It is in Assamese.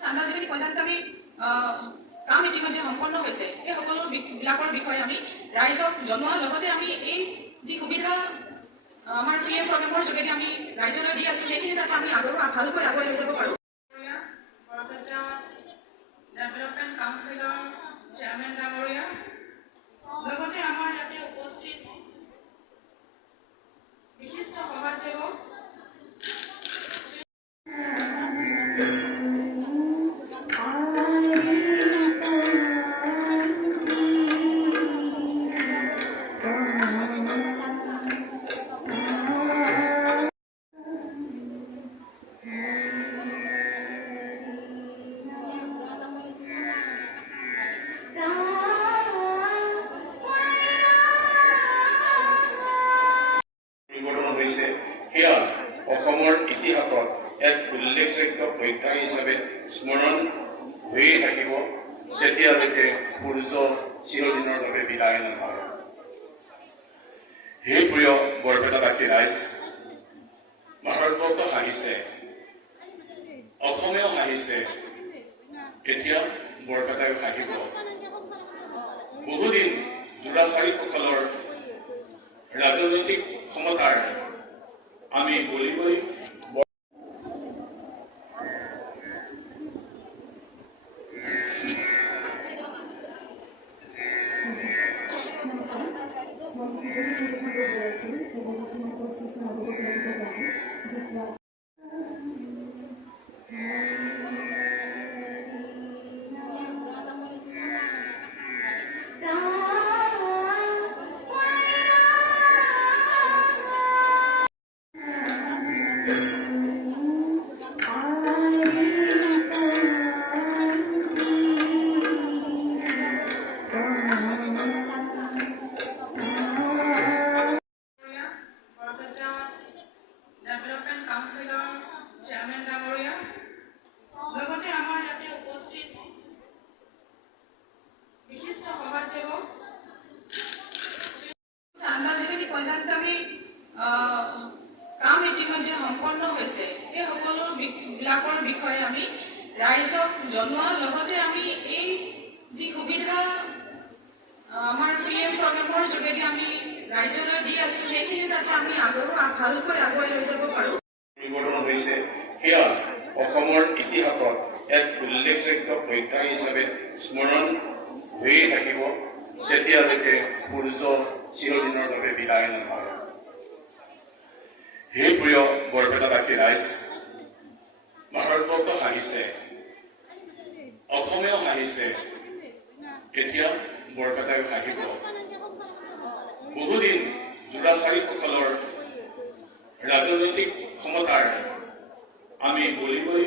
চান্দাজীৱনী পঞ্চায়ত আমি কাম ইতিমধ্যে সম্পন্ন হৈছে। এই সকলোবিলাকৰ বিষয়ে আমি ৰাইজক জনোৱাৰ লগতে আমি এই যি সুবিধা আমাৰ PM প্ৰগ্ৰামৰ যোগেদি আমি ৰাইজলৈ দি আছোঁ সেইখিনি যাতে আমি ভালকৈ আগুৱাই লৈ যাব পাৰোঁ। বৰপেটা ডেভেলপমেণ্ট কাউন্সিলৰ চেয়াৰমেন ডাঙৰীয়া, লগতে আমাৰ ইয়াতে উপস্থিত বিশিষ্ট সমাজসেৱক সেয়া অসমৰ ইতিহাসত এক উল্লেখযোগ্য প্ৰত্যাহ হিচাপে স্মৰণ হৈয়ে থাকিব, যেতিয়ালৈকে সূৰ্য চিৰদিনৰ বাবে বিদায় নহয়। হে প্ৰিয় বৰপেটাবাসী ৰাইজ, ভাৰতবৰ্ষ হাঁহিছে, অসমেও হাঁহিছে, এতিয়া বৰপেটাইও হাঁহিব। বহুদিন দুৰাচাৰীসকলৰ ৰাজনৈতিক ক্ষমতাৰ আমি বলিকৈ ডেভেলপমেণ্ট কাউন্সিলৰ চেয়াৰমেন ডাঙৰীয়া, লগতে আমাৰ ইয়াতে উপস্থিত বিশিষ্ট সমাজসেৱক চান্দাজীৱনী পঞ্চায়ত আমি কাম ইতিমধ্যে সম্পন্ন হৈছে। এই সকলোবিলাকৰ বিষয়ে আমি ৰাইজক জনোৱাৰ লগতে আমি এই যি সুবিধা আমাৰ PM প্ৰগ্ৰামৰ যোগেদি আমি ৰাইজলৈ দি আছোঁ সেইখিনি যাতে আমি ভালকৈ আগুৱাই লৈ যাব পাৰোঁ। পৰিৱৰ্তন হৈছে সেয়া অসমৰ ইতিহাসত এক উল্লেখযোগ্য প্ৰত্যাহ হিচাপে স্মৰণ হৈয়ে থাকিব, যেতিয়ালৈকে সূৰ্য চিৰদিনৰ বাবে বিদায় নহয়। হে প্ৰিয় বৰপেটাবাসী ৰাইজ, ভাৰতবৰ্ষ হাঁহিছে, অসমেও হাঁহিছে, এতিয়া বৰপেটাইও হাঁহিব। বহুদিন দুৰাচাৰীসকলৰ ৰাজনৈতিক ক্ষমতাৰ আমি বলিকৈ